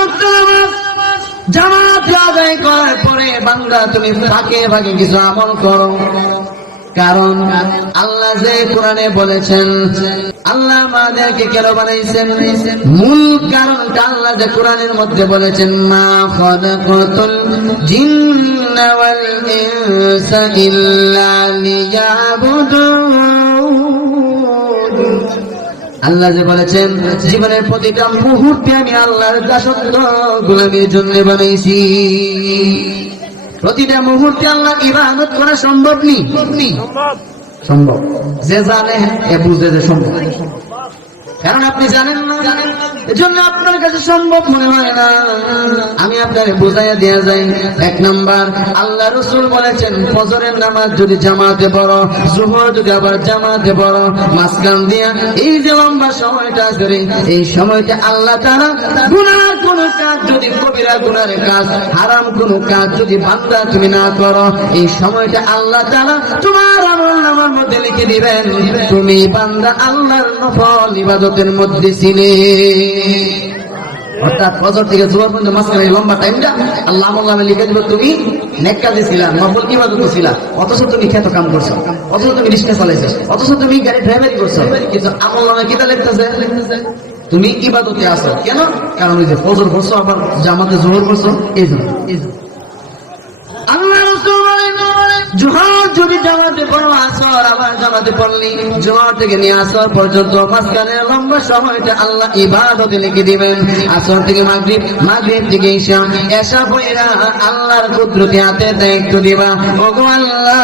ওয়াক্ত নামাজ জামাতে আদায় করার পরে বান্দা তুমি ফাঁকে ফাঁকে কিছু আমল করো, কারণ আল্লাহ যে কোরআনে বলেছেন, আল্লাহ আমাদেরকে কেন বানাইছেন, মূল কারণটা আল্লাহ যে কোরআনের মধ্যে বলেছেন, মা খালাকাতুল জিন্না ওয়াল ইনসা ইল্লা লিয়াবুদুন। আল্লাহ যে বলেছেন জীবনের প্রতিটা মুহূর্তে আমি আল্লাহর দাসত্ব গোলামীর জন্য বানাইছি। প্রতিটা মুহূর্তে আল্লাহ ইবাদত করা সম্ভব নেই, সম্ভব যে জানে এ বুঝে যে সম্ভব, কারণ আপনি জানেন না, এজন্য আপনার কাছে সম্ভব মনে হয় না। আমি আপনাকে বোঝাইয়া দেয়া যাই। এক নাম্বার, আল্লাহ রাসূল বলেছেন ফজরের নামাজ যদি জামাতে পড়ো, যোহর যদি আবার জামাতে পড়ো, মাঝখান দিয়া এই যে লম্বা সময়টা আছে, এই সময়টা আল্লাহ তাআলা গুনার কোন কাজ যদি কবিরা গুনার কাজ, হারাম কোন কাজ যদি বান্দা তুমি না করো, এই সময়টা আল্লাহ তাআলা তোমার আমলনামার মধ্যে লিখে দিবেন তুমি বান্দা আল্লাহর নফল ইবাদতের মধ্যে ছিলে। অর্থাৎ ফজর থেকে জোহর পর্যন্ত মাঝখানে লম্বা টাইমটা আল্লাহ আমলনামায় লিখে দিবে তুমি নেক কাজে ছিলা, নফল ইবাদতে ছিলা, অথচ তুমি খেত কাম করছো, অথচ তুমি রিকশা চালাইছো, অথচ তুমি গাড়ি ড্রাইভারি করছো, কিন্তু আমলনামায় কি তা লিখতেছে তুমি ইবাদতে আছো। কেন? কারণ ওই যে ফজর পড়ছো আবার জামাতে জোহর পড়ছো, এই জন্য। আল্লাহ রাসূল বলেন জোহর যদি জামাতে পড়ো, আসর আবার জামাতে পড়লি, জোহর থেকে নিয়ে আসর পর্যন্ত মাঝখানে লম্বা সময়টা আল্লাহ ইবাদতে লিখে দিবেন। আসর থেকে মাগরিব, মাগরিব থেকে ঈশা, ঈশা পড়া আল্লাহর কুদরতি হাতে দায়িত্ব দিবা। ওগো আল্লাহ,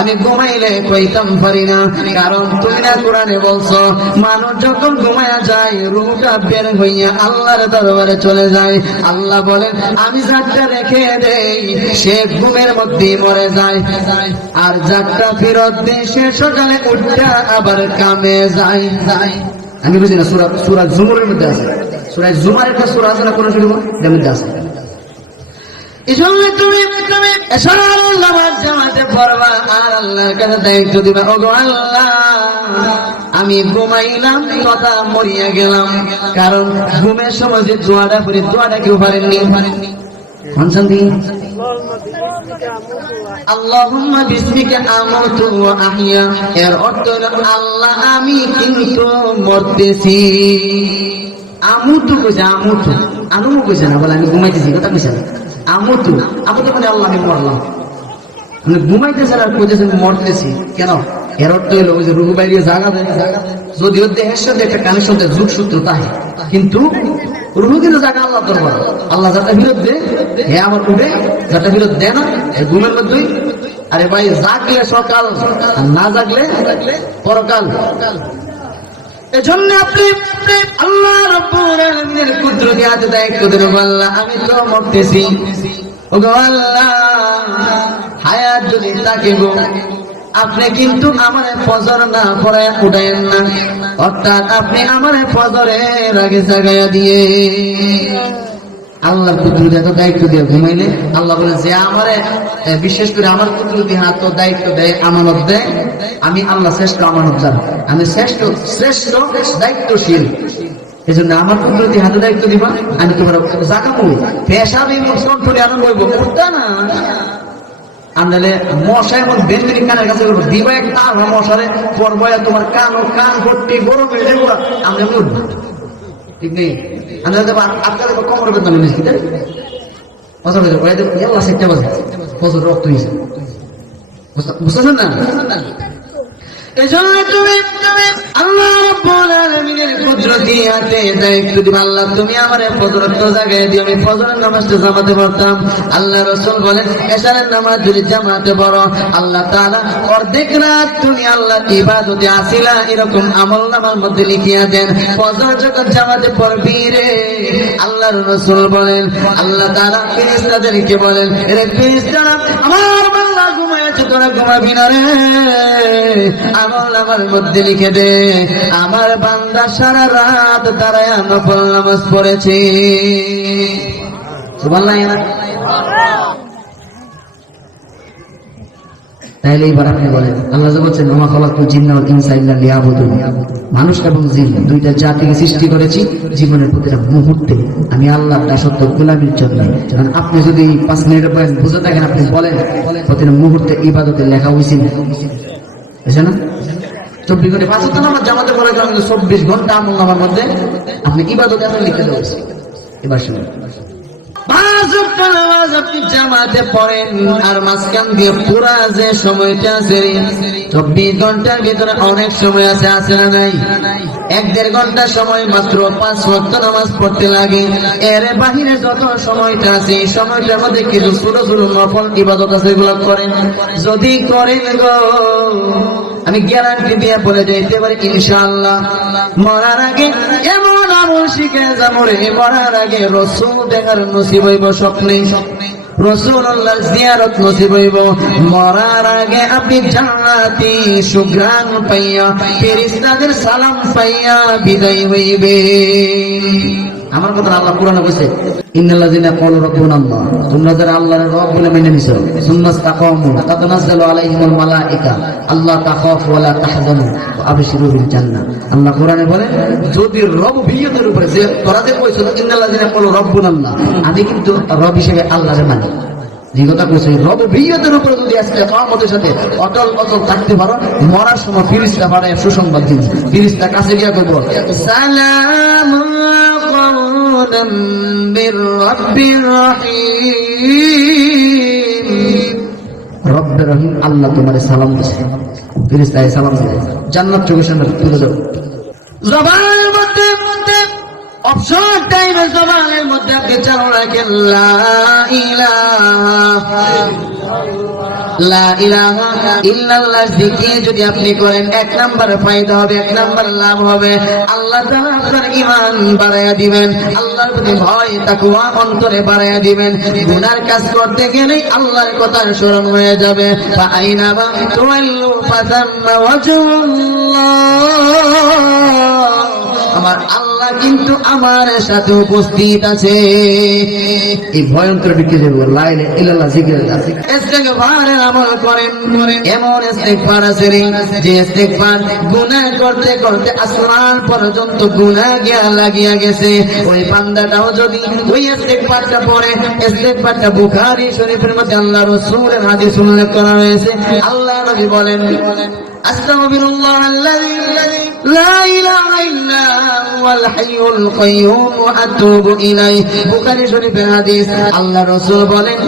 আমি ঘুমাইলে কইতাম পারি না, কারণ তুমি না কোরআনে বলছো মানুষ যখন ঘুমায়া যায় রূহটা বের হইয়া আল্লাহর দরবারে চলে যায়। আল্লাহ বলেন আমি যারটা রেখে দেই সে ঘুমের মধ্যে মরে যায়, আর যারটা ফেরত দেয় সে সকালে উঠা আবার কামে যায়। আমি বুঝি না, সূরা জুমারের মধ্যে আছে, সূরা জুমারের একটা সূরা আছে না কোরআন শরীফে, এর মধ্যে আছে। এজন্য তুমি এশারার নামাজ জামাতে পড়বা আর আল্লাহর কাছে দায়িত্ব দিবা। ওগো আল্লাহ, আমি ঘুমাইলাম কথা মরিয়া গেলাম, কারণ ঘুমের সময় যে দোয়াটা করি দোয়াটা কেউ পারেননি। আল্লাহুম্মা বিসমিকা আমুতু ওয়া আহইয়া, এর অর্থ হলো আল্লাহ আমি কিন্তু মরতেছি। আমুতু কইছে, আমুতু আনুমু কইছে না, বলে আমি ঘুমাইতেছি, কথা কইছে না। আমুতু আমুতু মানে আল্লাহ আমি মরলাম, মানে ঘুমাইতেছেন আর কইতেছেন মরতেছি। কেন? এর অর্থ হলো ওই যে রুহু বাইরে জায়গা দেয়, যদিও দেহের সাথে একটা কানেকশন দেয়, যুগ সূত্র তাই, কিন্তু রুহু কিন্তু জায়গা আল্লাহ দরবার। আল্লাহ যাটা ফিরত দেয় হে আমার উঠে, যাটা ফিরত দেয় না ঘুমের মধ্যেই। আরে ভাই জাগলে সকাল, না জাগলে পরকাল। এজন্য আপনি আল্লাহ রাব্বুল আলামিনের কুদরতি হাতে দায়িত্ব দেন। আল্লাহ আমি তো মরতেছি, ওগো আল্লাহ হায়াত যদি থাকে গো, আপনি কিন্তু আমার ফজর না পড়ায় উঠায়েন না, অর্থাৎ আপনি আমার ফজরের আগে জাগাইয়া দিয়ে। আল্লাহর কুদরতি হাতে দায়িত্ব দিয়ে ঘুমাইলে আল্লাহ বলে যে আমারে বিশেষ করে আমার কুদরতি হাতে দায়িত্ব দেয়, আমানত দেয়, আমি আল্লাহ শ্রেষ্ঠ আমানতদার, আমি শ্রেষ্ঠ দায়িত্বশীল। এই জন্য আমার কুদরতি হাতে দায়িত্ব দিবা, আমি তোমার জাগাবো, পেশাবি কন্ট্রোলে আনন্দ হইব, উঠতা না আনলে মশা এমন বেঞ্জুরি কানের কাছে দিবা একটা মশারে পরবয়া তোমার কান ও কান ভর্তি গরম হয়ে যাবো, আমি উঠবো, ঠিক নেই। আমি আপনাদের কমর বেতন নিয়েছি, কথা বলছে আল্লাহ সেটা বাজে ফজর রক্ত হয়েছে, বুঝতেছেন না? এজন্য তুমি আল্লাহ রাব্বুল আলামিনের কুদরতি হাতে দায়িত্ব দিবা। আল্লাহ তুমি আমারে ফজরের জায়গায় দিও, আমি ফজরের নামাজটা জামাতে পড়তাম। আল্লাহ রাসূল বলেন এশারের নামাজ যদি জামাতে পড়ো আল্লাহ তাআলা অর্ধেক রাত তুমি আল্লাহর ইবাদতে আসিলা এরকম আমলনামার মধ্যে লিখিয়া দেন। ফজর যখন জামাতে পড়বি রে, আল্লাহর রাসূল বলেন আল্লাহ তাআলা ফেরেশতাদেরকে বলেন এরে ফেরেশতারা আমার বান্দা ঘুমায়েছে তোরা ঘুমাবি না রে, আমলনামার মধ্যে লিখে দে আমার বান্দা সারা রাত দাঁড়ায় নফল নামাজ পড়েছে। সুবহানাল্লাহ। তাহলে এবার আপনি বলেন, আল্লাহ যে বলছেন ওমা খালাকুল জিন্না ওয়াল ইনসা ইল্লা লিয়াবুদুন, মানুষ এবং জিন দুইটা জাতিকে সৃষ্টি করেছি জীবনের প্রতিটা মুহূর্তে আমি আল্লাহর দাসত্ব গোলামির জন্য। কারণ আপনি যদি 5 মিনিটের পর বুঝে থাকেন, আপনি বলেন প্রতিটা মুহূর্তে ইবাদতে লেখা হয়েছে না, বুঝছেন না? 24 ঘন্টা 5 ওয়াক্ত নামাজ জামাতে পড়ে গেলাম, 24 ঘন্টা আমল নামার মধ্যে আপনি ইবাদতে আপনি লিখে দেবেন। এবার শুনুন, 5 ওয়াক্ত নামাজ আপনি জামাতে পড়েন, আর মাঝখান দিয়ে পুরা যে সময়টা আছে 24 ঘন্টার ভিতরে অনেক সময় আছে না নাই? 1-1.5 ঘন্টা সময় মাত্র 5 ওয়াক্ত নামাজ পড়তে লাগে। এর বাহিরে যত সময়টা আছে এই সময়টার মধ্যে কিছু ছোট ছোট নফল ইবাদত আছে, এগুলো করেন। যদি করেন গো, আমি গ্যারান্টি দিয়ে বলে যাইতে পারি ইনশাআল্লাহ মরার আগে এমন আমল শিখে যাবো রে, মরার আগে রাসূল দেখার নসিব হইব, স্বপ্নে রাসূলুল্লাহ জিয়ারত নসিব হইব, মরার আগে আপনি জান্নাতি সুঘ্রাণ পাইয়া ফেরেশতাদের সালাম পাইয়া বিদায় হইবে। আমার কথা আল্লাহ কোরআনে বলেছে, ইন্নাল্লাযিনা ক্বালু রাব্বুনাল্লাহ, তোমরা যারা আল্লাহর রব বলে মেনে নিছো, সুম্মাস্তাকামু তাতানাজ্জালু আলাইহিমুল মালায়েকা আল্লা তাখাফু ওয়া লা তাহজানু ওয়া আবশিরু বিল জান্নাহ। আল্লাহ কোরআনে বলে, যদি রব্বিয়তের উপরে যে তোরা যে কইছো ইন্নাল্লাযিনা ক্বালু রাব্বুনাল্লাহ, আমি কিন্তু রব হিসেবে আল্লাহরে মানি, যে কথা কইছে রব্বিয়তের উপরে যদি আজকে কিয়ামতের সাথে অটল থাকতে পারো, মরার সময় ফেরেশতা পাঠায় সুসংবাদ দিন। ফেরেশতা কাছে গিয়া কইব, সালামুন قولا من رب رحيم, রব রহিম আল্লাহ তোমারে সালাম দিয়েছে, ফেরেশতায় সালাম দিয়েছে, জান্নাত চোখের সামনে তুলে দাও। জবানের মধ্যে অপশন টাইমে জবানের মধ্যে আপনি চালু রাখেন লা ইলাহা ইল্লাল্লাহ জিকির যদি আপনি করেন, 1 নাম্বার ফায়দা হবে, 1 নাম্বার লাভ হবে। আল্লাহ তাআলা আপনার ঈমান বাড়ায়া দিবেন, আল্লাহর প্রতি ভয় তাকওয়া অন্তরে বাড়ায়া দিবেন। গুনার কাজ করতে গেলে আল্লাহর কথা স্মরণ হয়ে যাবে। ফাআইনামা তুওয়াল্লু ফাযাম্মা ওয়াজহুল্লাহ, আমার আল্লাহ কিন্তু আমার সাথে উপস্থিত আছে। এই ভয়ঙ্কর বিক্রি দেব লা ইলাহা ইল্লাল্লাহ জিকির আছে। ইস্তিগফারের আমল করেন, এমন ইস্তিগফার আছে যে ইস্তিগফার গুনাহ করতে করতে আসমান পর্যন্ত গুনাহ লাগিয়া গেছে। ওই বান্দাটাও যদি ওই ইস্তিগফারটা পড়ে, ইস্তিগফারটা বুখারী শরীফের মধ্যে আল্লাহ রাসূলের হাদিস উল্লেখ করা হয়েছে। আল্লাহ নবী বলেন, আস্তাগফিরুল্লাহ আল্লাযী লা ইলাহা ইল্লা হুয়াল হাইয়ুল কাইয়্যুম ওয়া আতুবু ইলাইহি, বুখারী শরীফের হাদিস। আল্লাহ রাসূল বলেন,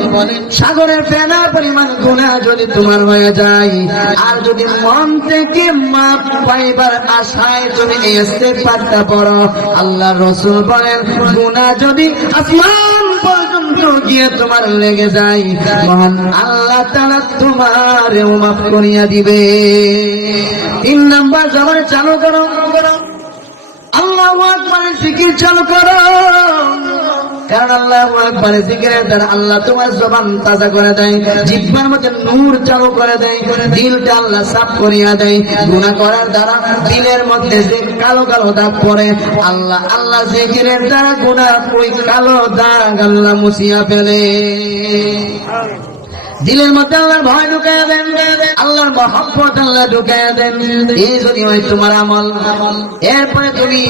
সাগরের ফেনা পরিমাণ গুনাহ যদি তোমার হয়ে যায়, আর যদি মন থেকে মাপ পাইবার আশায় তুমি এই ইস্তিগফারটা পড়ো, আল্লাহ রাসূল বলেন, গুনাহ যদি আসমান পর্যন্ত গিয়ে তোমার লেগে যায়, মহান আল্লাহ তাআলা তোমারেও মাফ করিয়া দিবে। 3 নাম্বার জবান চালু করো, আল্লাহু আকবার জিকির চালু করো, কারণ আল্লাহু আকবার জিকিরের দ্বারা আল্লাহ তোমার জবান তাজা করে দেয়, জিহ্বার মধ্যে নূর চালু করে দেয়, দিলটা আল্লাহ সাফ করিয়া দেয়। গুনাহ করার দ্বারা দিলের মধ্যে যে কালো কালো দাগ পড়ে, আল্লাহ জিকিরের দ্বারা গুনাহ ওই কালো দাগ আল্লাহ মুছিয়া ফেলে। দিলের মধ্যে আল্লাহর ভয় ঢুকাইয়া দেন, আল্লাহর মহব্বত আল্লাহ ঢুকাইয়া দেন। এই যদি হয় তোমার আমল, এরপরে তুমি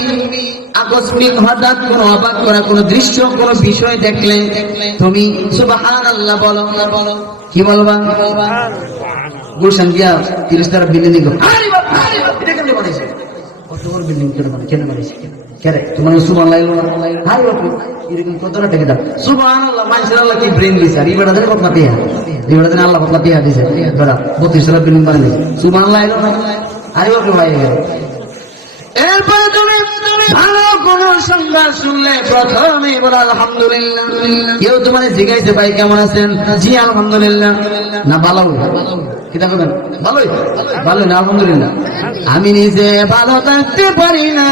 আকস্মিক হঠাৎ কোনো অবাক করা কোনো দৃশ্য কোনো বিষয় দেখলে তুমি সুবহানাল্লাহ বলো। কি বলবা? গুলশান গিয়া 30 টাকা বিল্ডিং করো, আরে বাপ এটা কেন বানাইছে, কত বড় বিল্ডিং কেন বানাইছে, কেরে তোমার সুবহানাল্লাহ আরে বাপ এরকম কতটা টাকা দাও সুবহানাল্লাহ। মানুষের আল্লাহ কি ব্রেন দিছে, আর ইবাদত এর কথা দিয়া, ইবাদত আল্লাহ কথা দিয়া দিছে, ধরা 32 টাকা বিল্ডিং বানাইছে, সুবহানাল্লাহ এলো না, আরে বাপ ভাই গেল। এরপরে তুমি ভালো কোন সংবাদ শুনলে প্রথমে বলো আলহামদুলিল্লাহ। কেউ তোমার জিজ্ঞাসা ভাই কেমন আছেন, জি আলহামদুলিল্লাহ, না ভালো, কিতা করবেন ভালোই, ভালো না আলহামদুলিল্লাহ। আমি নিজে ভালো থাকতে পারি না,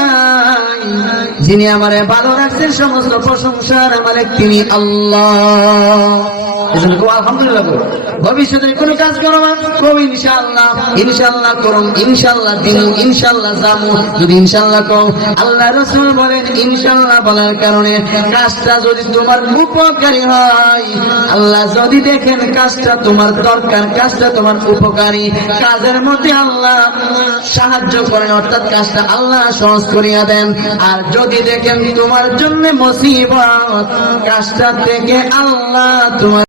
যিনি আমারে ভালো রাখছেন সমস্ত প্রশংসার মালিক তিনি আল্লাহ। এজন্য আলহামদুলিল্লাহ। ভবিষ্যতে কোন কাজ করো না, কবি ইনশাআল্লাহ, ইনশাআল্লাহ করুন, ইনশাআল্লাহ দিন, ইনশাআল্লাহ যামু, যদি ইনশাআল্লাহ কও। আল্লাহ রাসূল বলেন ইনশাআল্লাহ বলার কারণে কাজটা যদি তোমার উপকারী হয়, আল্লাহ যদি দেখেন কাজটা তোমার দরকার, কাজটা তোমার উপকারী, কাজের মধ্যে আল্লাহ সাহায্য করেন, অর্থাৎ কাজটা আল্লাহ সহজ করিয়া দেন। আর যদি দেখেন তোমার জন্য মুসিবত, কাজটা থেকে আল্লাহ তোমার